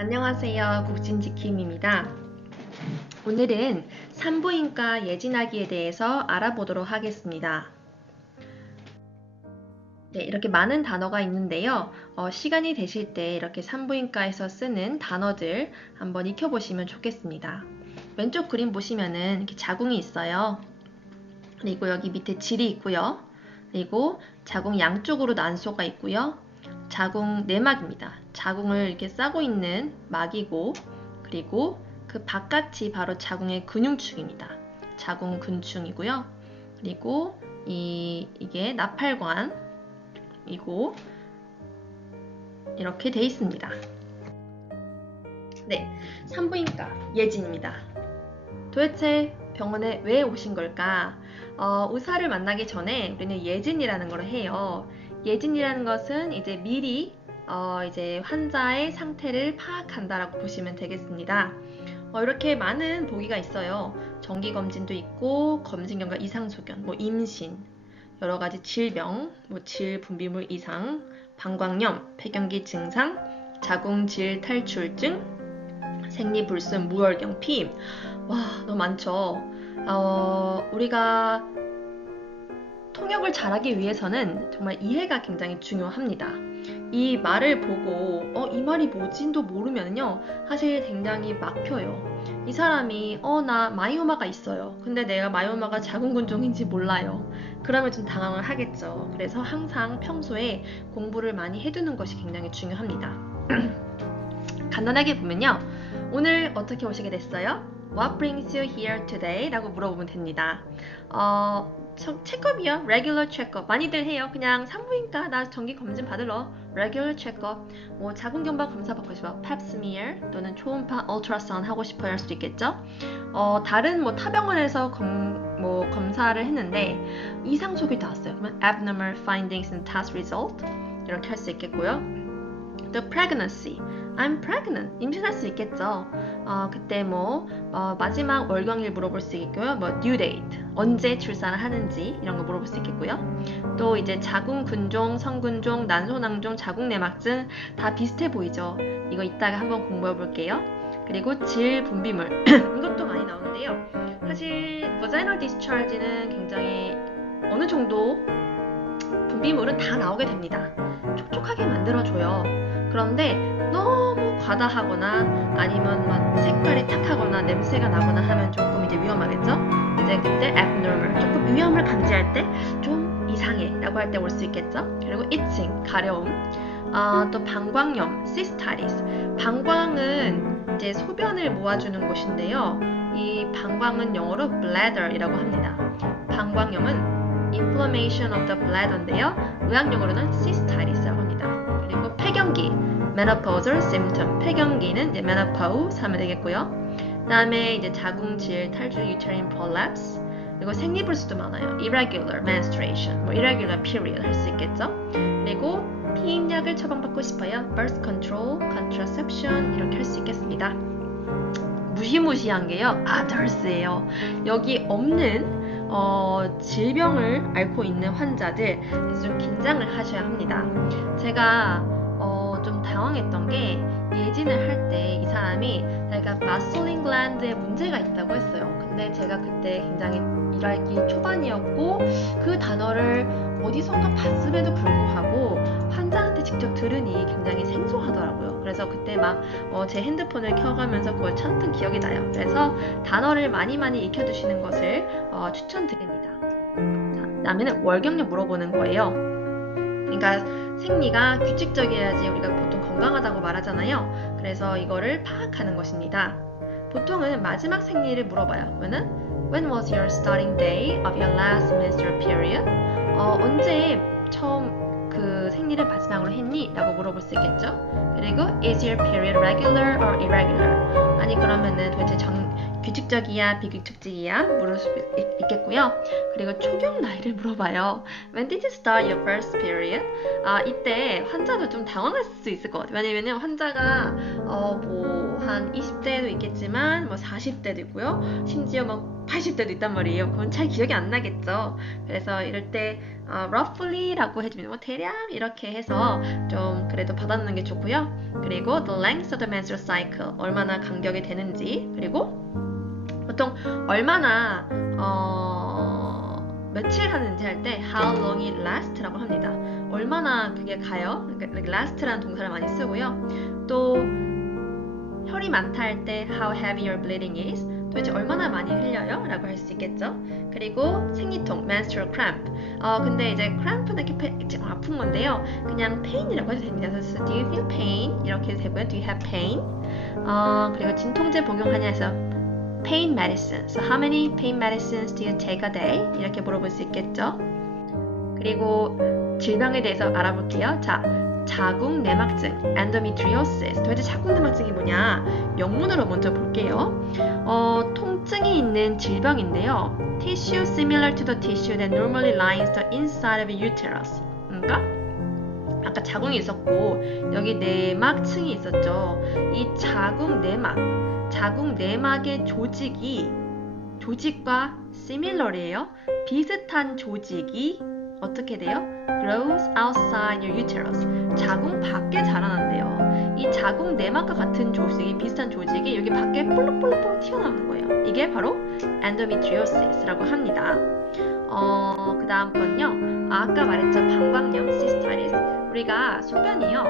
안녕하세요. 국진지킴입니다. 오늘은 산부인과 예진하기에 대해서 알아보도록 하겠습니다. 네, 이렇게 많은 단어가 있는데요. 시간이 되실 때 이렇게 산부인과에서 쓰는 단어들 한번 익혀보시면 좋겠습니다. 왼쪽 그림 보시면은 이렇게 자궁이 있어요. 그리고 여기 밑에 질이 있고요. 그리고 자궁 양쪽으로 난소가 있고요. 자궁 내막입니다. 자궁을 이렇게 싸고 있는 막이고, 그리고 그 바깥이 바로 자궁의 근육축입니다. 자궁 근충이고요. 그리고 이게 나팔관이고 이렇게 돼 있습니다. 네, 산부인과 예진입니다. 도대체 병원에 왜 오신 걸까? 의사를 만나기 전에 우리는 예진이라는 걸 해요. 예진이라는 것은 이제 미리 이제 환자의 상태를 파악한다라고 보시면 되겠습니다. 이렇게 많은 보기가 있어요. 정기검진도 있고, 검진경과 이상소견, 임신, 여러 가지 질병, 질 분비물 이상, 방광염, 폐경기 증상, 자궁질 탈출증, 생리불순, 무월경, 피임. 와, 너무 많죠. 우리가 통역을 잘하기 위해서는 정말 이해가 굉장히 중요합니다. 이 말을 보고 이 말이 뭐지도 모르면요, 사실 굉장히 막혀요. 이 사람이 나 마이오마가 있어요. 근데 내가 마이오마가 자궁근종인지 몰라요. 그러면 좀 당황을 하겠죠. 그래서 항상 평소에 공부를 많이 해두는 것이 굉장히 중요합니다. 간단하게 보면요, 오늘 어떻게 오시게 됐어요? What brings you here today? 라고 물어보면 됩니다. 체크업이요. Regular check-up. 많이들 해요. 그냥 산부인과 나 정기 검진 받으러. Regular check-up. 자궁경부 검사 받고 싶어. Pap smear 또는 초음파 ultrasound 하고 싶어야 할 수도 있겠죠. 다른 타병원에서 검사를 했는데 이상 소견이 나왔어요. 그러면 abnormal findings and test result 이렇게 할 수 있겠고요. The pregnancy. I'm pregnant. 임신할 수 있겠죠. 그때 마지막 월경일 물어볼 수 있고요. due date. 언제 출산을 하는지 이런 거 물어볼 수 있겠고요. 또 이제 자궁근종, 성근종, 난소낭종, 자궁내막증 다 비슷해 보이죠. 이거 이따가 한번 공부해 볼게요. 그리고 질 분비물. 이것도 많이 나오는데요. 사실 vaginal discharge는 굉장히 어느 정도 분비물은 다 나오게 됩니다. 촉촉하게 만들어줘요. 그런데 너무 과다하거나 아니면 색깔이 탁하거나 냄새가 나거나 하면 조금 이제 위험하겠죠? 이제 그때 abnormal, 조금 위험을 감지할 때 좀 이상해 라고 할 때 올 수 있겠죠? 그리고 itching, 가려움, 또 방광염, cystitis. 방광은 이제 소변을 모아주는 곳인데요. 이 방광은 영어로 bladder이라고 합니다. 방광염은 inflammation of the bladder인데요. 의학용어로는 cystitis라고 합니다. 그리고 폐경기, menopausal symptom. 폐경기는 이제 menopause 하면 되겠고요. 그 다음에 이제 자궁질 탈출, uterine prolapse. 그리고 생리불수도 많아요. irregular menstruation, irregular period 할 수 있겠죠. 그리고 피임약을 처방받고 싶어요. birth control, contraception 이렇게 할 수 있겠습니다. 무시무시한 게요, others예요. 여기 없는 질병을 앓고 있는 환자들, 그래서 좀 긴장을 하셔야 합니다. 제가 좀 당황했던 게 예진을 할 때 이 사람이 내가 마스쿨린 글랜드에 문제가 있다고 했어요. 근데 제가 그때 굉장히 일하기 초반이었고 그 단어를 어디선가 봤음에도 불구하고 환자한테 직접 들으니 굉장히 생소하더라고요. 그래서 그때 제 핸드폰을 켜가면서 그걸 찾던 기억이 나요. 그래서 단어를 많이 익혀두시는 것을 추천드립니다. 자, 다음에는 월경력 물어보는 거예요. 그러니까 생리가 규칙적이어야지 우리가 보통 건강하다고 말하잖아요. 그래서 이거를 파악하는 것입니다. 보통은 마지막 생리를 물어봐요. 그러면은 When was your starting day of your last menstrual period? 언제 처음 그 생리를 마지막으로 했니? 라고 물어볼 수 있겠죠. 그리고 Is your period regular or irregular? 아니 그러면은 도대체 규칙적이야 비규칙적이야 물을 수 있겠고요. 그리고 초경 나이를 물어봐요. When did you start your first period? 이때 환자도 좀 당황할 수 있을 것 같아요. 왜냐면 환자가 한 20대도 있겠지만 40대도 있고요. 심지어 180대도 있단 말이에요. 그건 잘 기억이 안 나겠죠. 그래서 이럴 때 roughly라고 해주면 뭐 대략 이렇게 해서 좀 그래도 받아놓는 게 좋고요. 그리고 the length of the menstrual cycle, 얼마나 간격이 되는지, 그리고 보통 얼마나 며칠 하는지 할 때 how long it last라고 합니다. 얼마나 그게 가요? 그러니까 last라는 동사를 많이 쓰고요. 또 혈이 많다 할 때 how heavy your bleeding is, 도대체 얼마나 많이 흘려요? 라고 할 수 있겠죠. 그리고 생리통, menstrual cramp. 근데 이제 cramp는 이렇게 아픈 건데요. 그냥 pain이라고 해도 됩니다. 그래서 do you feel pain? 이렇게 해도 되고요. do you have pain? 그리고 진통제 복용하냐 해서 pain medicine. So how many pain medicines do you take a day? 이렇게 물어볼 수 있겠죠. 그리고 질병에 대해서 알아볼게요. 자, 자궁 내막증, endometriosis. 도대체 자궁 내막증이 뭐냐? 영문으로 먼저 볼게요. 통증이 있는 질병인데요. Tissue similar to the tissue that normally lines the inside of a uterus. 그러니까 아까 자궁이 있었고 여기 내막층이 있었죠. 이 자궁 내막의 조직과 similar이에요. 비슷한 조직이 어떻게 돼요? grows outside your uterus. 자궁 밖에 자라난대요. 이 자궁 내막과 같은 조직이, 비슷한 조직이 여기 밖에 볼록볼록 튀어나오는 거예요. 이게 바로 endometriosis라고 합니다. 그 다음 건요. 아까 말했죠. 방광염, cystitis. 우리가 소변이요.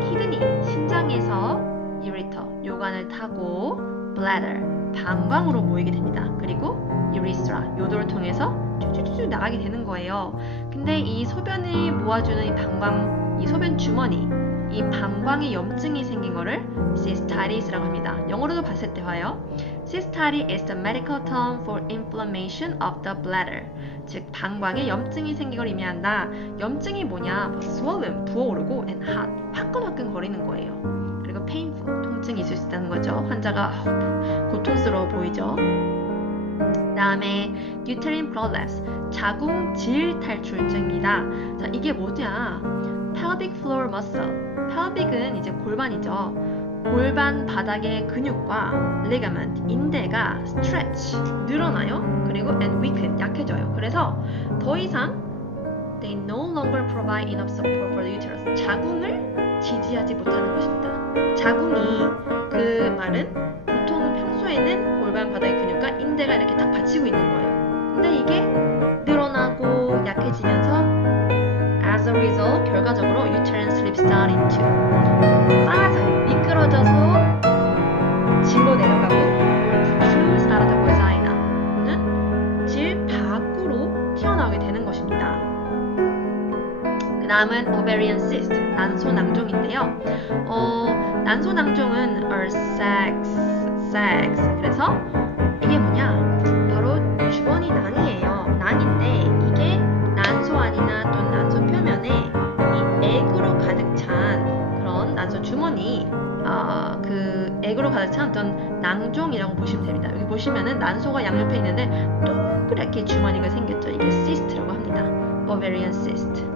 키드니, 심장에서 ureter, 요관을 타고 bladder, 방광으로 모이게 됩니다. 그리고 urethra, 요도를 통해서 쭉쭉쭉 나가게 되는 거예요. 근데 이 소변을 모아주는 이 소변 주머니, 이 방광에 염증이 생긴 거를 cystitis라고 합니다. 영어로도 봤을 때 봐요. Cystitis is the medical term for inflammation of the bladder. 즉 방광에 염증이 생긴 걸 의미한다. 염증이 뭐냐? swollen, 부어오르고 and hot, 화끈화끈 거리는 거예요. 그리고 painful, 통증이 있을 수 있다는 거죠. 환자가 고통스러워 보이죠. 다음에 uterine prolapse, 자궁질 탈출증입니다. 자, 이게 뭐냐? pelvic floor muscle. pelvic은 이제 골반이죠. 골반 바닥의 근육과 ligament, 인대가 stretch, 늘어나요. 그리고 and weaken, 약해져요. 그래서 더 이상 they no longer provide enough support for the uterus. 자궁을 지지하지 못하는 것입니다. 자궁이, 그 말은 보통 평소에는 골반 바닥의 근육과 인대가 이렇게 딱 받치고 있는 거예요. 근데 이게 늘어나고 약해지면서 as a result, 결과적으로 uterine slips down into, 빠져요. 미끄러져서 질로 내려가고 protrudes out of the vagina, 는 질 밖으로 튀어나오게 되는 것입니다. 그 다음은 ovarian cyst, 난소낭종인데요. 난소낭종은 are sex. 그래서 이게 뭐냐? 바로 주머니 난이에요. 난인데 이게 난소 안이나 또는 난소 표면에 이 액으로 가득 찬 그런 난소 주머니, 그 액으로 가득 찬 어떤 낭종이라고 보시면 됩니다. 여기 보시면은 난소가 양옆에 있는데 동그랗게 주머니가 생겼죠. 이게 cyst라고 합니다. ovarian cyst.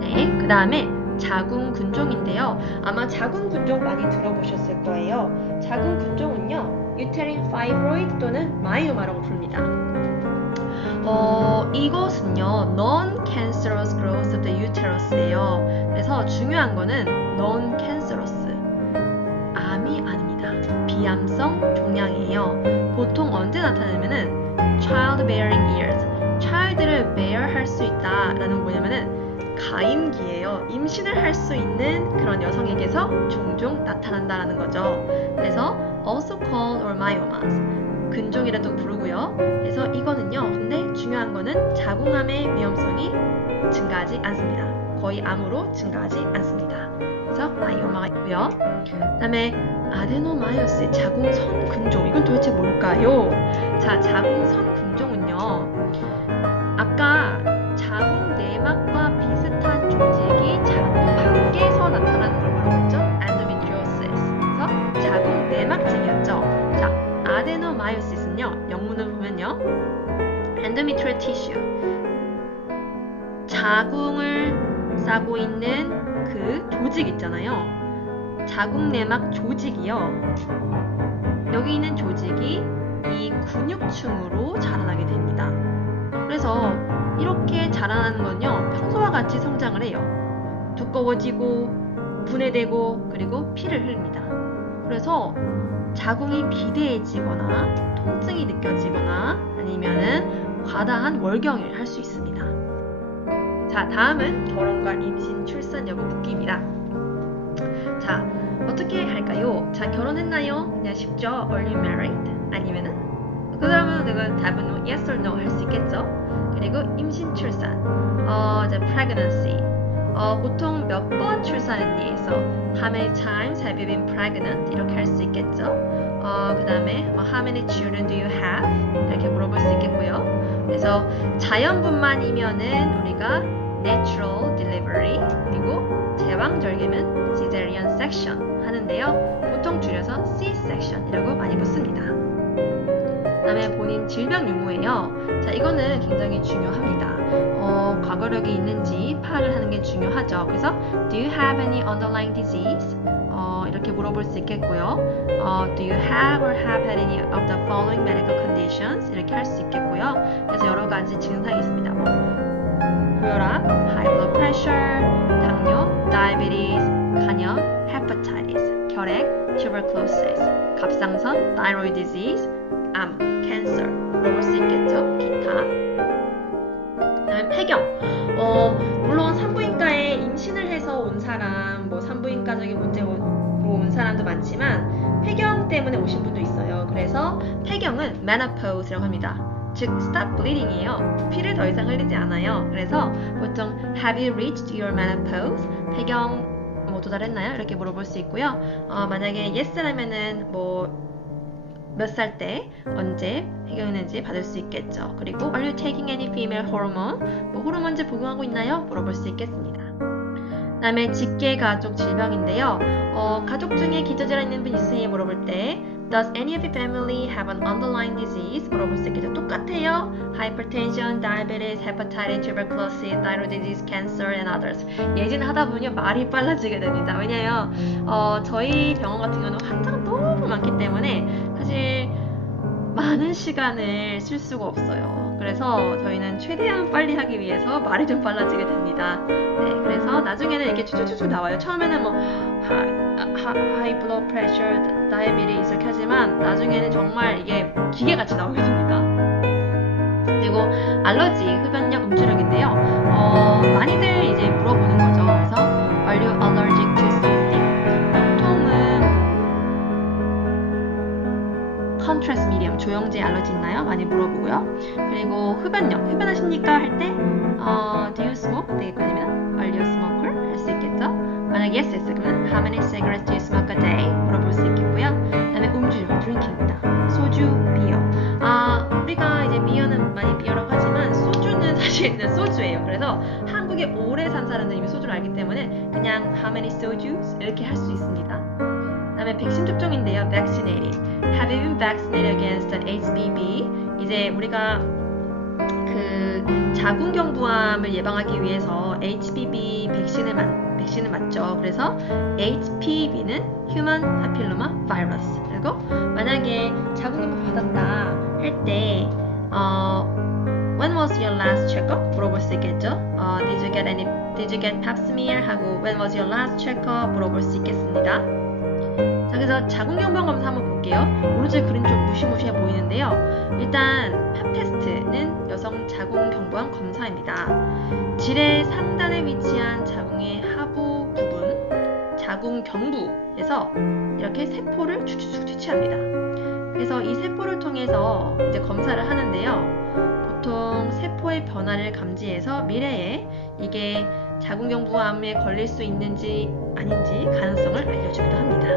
네, 그 다음에 자궁근종인데요. 아마 자궁근종 많이 들어보셨을 거예요. 자궁근종은요, uterine fibroid 또는 myoma라고 부릅니다. 이것은요, non-cancerous growth of the uterus예요. 그래서 중요한 거는 non-cancerous, 암이 아닙니다. 비암성 종양이에요. 보통 언제 나타나냐면은 childbearing years, child를 bear 할 수 있다라는 뭐냐면은 가임기예요. 임신을 할 수 있는 그런 여성에게서 종종 나타난다라는 거죠. 그래서 also called or myomas, 근종이라도 부르고요. 그래서 이거는요, 근데 중요한 거는 자궁암의 위험성이 증가하지 않습니다. 거의 암으로 증가하지 않습니다. 그래서 마이오마가 있고요. 그 다음에 아데노마이오시스, 자궁선 근종. 이건 도대체 뭘까요? 자, 자궁선 근종은요, 아까 자궁 내막과 비슷한 조직이 자궁 밖에서 나타나는 걸 뭐라고 했죠? endometriosis. 그래서 자궁 내막증이었죠. 자, 아데노마이오시스는요, 영문을 보면요, endometrial tissue, 자궁을 싸고 있는 그 조직 있잖아요. 자궁 내막 조직이요. 여기 있는 조직이 이 근육층으로 자라나게 됩니다. 그래서 이렇게 자라나는 건요, 평소와 같이 성장을 해요. 두꺼워지고 분해되고 그리고 피를 흘립니다. 그래서 자궁이 비대해지거나 통증이 느껴지거나 아니면은 과다한 월경을 할 수 있습니다. 자, 다음은 결혼과 임신, 출산 여부 묻기입니다. 자, 어떻게 할까요? 자, 결혼했나요? 그냥 쉽죠? Are you married? 아니면은 그러면 내가 답은 yes or no 할 수 있겠죠? 그리고 임신, 출산, 이제 pregnancy, 보통 몇 번 출산했니? 그래서 how many times have you been pregnant? 이렇게 할 수 있겠죠? 그 다음에 how many children do you have? 이렇게 물어볼 수 있겠고요. 그래서 자연분만이면은 우리가 natural delivery, 그리고 제왕절개면 cesarean section 하는데요. 보통 줄여서 C-section이라고 많이 붙습니다. 그 다음에 본인 질병 유무예요. 자, 이거는 굉장히 중요합니다. 과거력이 있는지 파악을 하는 게 중요하죠. 그래서 do you have any underlying disease? 이렇게 물어볼 수 있겠고요. Do you have or have had any of the following medical conditions? 이렇게 할 수 있겠고요. 그래서 여러 가지 증상이 있습니다. 뭐 고혈압, high blood pressure, 당뇨, diabetes, 간염, hepatitis, 결핵, tuberculosis, 갑상선, thyroid disease, 암, cancer 물어볼 수 있겠죠. 기타. 그다음에 폐경. 물론 산부인과에 임신을 해서 온 사람, 뭐 산부인과적인 문제로 온 사람도 많지만 폐경 때문에 오신 분도 있어요. 그래서 폐경은 menopause라고 합니다. 즉 stop bleeding이에요. 피를 더 이상 흘리지 않아요. 그래서 보통 have you reached your menopause? 폐경 뭐 도달했나요? 이렇게 물어볼 수 있고요. 만약에 yes라면은 뭐 몇 살 때 언제 폐경했는지 받을 수 있겠죠. 그리고 are you taking any female hormone? 뭐 호르몬제 복용하고 있나요? 물어볼 수 있겠습니다. 그 다음에 직계가족 질병인데요. 가족 중에 기저질환 있는 분 있으니 물어볼 때 Does any of your family have an underlying disease? 물어볼 수 있겠죠. 똑같아요. Hypertension, diabetes, hepatitis, tuberculosis, thyroid disease, cancer, and others. 예진 하다 보면 말이 빨라지게 됩니다. 왜냐면 저희 병원 같은 경우는 환자가 너무 많기 때문에 사실 많은 시간을 쓸 수가 없어요. 그래서 저희는 최대한 빨리 하기 위해서 말이 좀 빨라지게 됩니다. 네, 그래서 나중에는 이렇게 쭉쭉쭉 나와요. 처음에는 뭐 high blood pressure, diabetes 이렇게 하지만 나중에는 정말 이게 기계같이 나오게 됩니다. 그리고 알러지, 흡연력, 음주력인데요. 많이들 이제 물어보는 거죠. 그래서 Are you allergic to something? 보통은 contrast medium, 조영제 알러지 있나요? 많이 물어보고요. 그리고 흡연력, 흡연하십니까? 할 때 do you smoke? 되겠고 아니면 are you a smoker? 할 수 있겠죠. 만약 yes 했어 그러면 how many cigarettes do you smoke a day? 물어볼 수 있겠고요. 그 다음에 음주력, drinking입니다. 소주, 비어. 우리가 이제 비어는 많이 비어라고 하지만 소주는 사실 소주예요. 그래서 한국에 오래 산 사람들이 소주를 알기 때문에 그냥 how many soju's? 이렇게 할 수 있습니다. 그 다음에 백신 접종인데요. vaccinated. Have you been vaccinated against the HPV? 이제 우리가 그 자궁경부암을 예방하기 위해서 HPV 백신을 맞죠. 그래서 HPV는 Human Papilloma Virus. 그리고 만약에 자궁경부 받았다 할 때 When was your last checkup? 물어볼 수 있겠죠. Did you get pap smear? 하고 When was your last checkup? 물어볼 수 있겠습니다. 자, 그래서 자궁경부암 검사 한번 볼게요. 오른쪽에 그림 좀 무시무시해 보이는데요. 일단 팝 테스트는 여성 자궁경부암 검사입니다. 질의 상단에 위치한 자궁의 하부 부분, 자궁경부에서 이렇게 세포를 쭉쭉 채취합니다. 그래서 이 세포를 통해서 이제 검사를 하는데요. 보통 세포의 변화를 감지해서 미래에 이게 자궁경부암에 걸릴 수 있는지 아닌지 가능성을 알려주기도 합니다.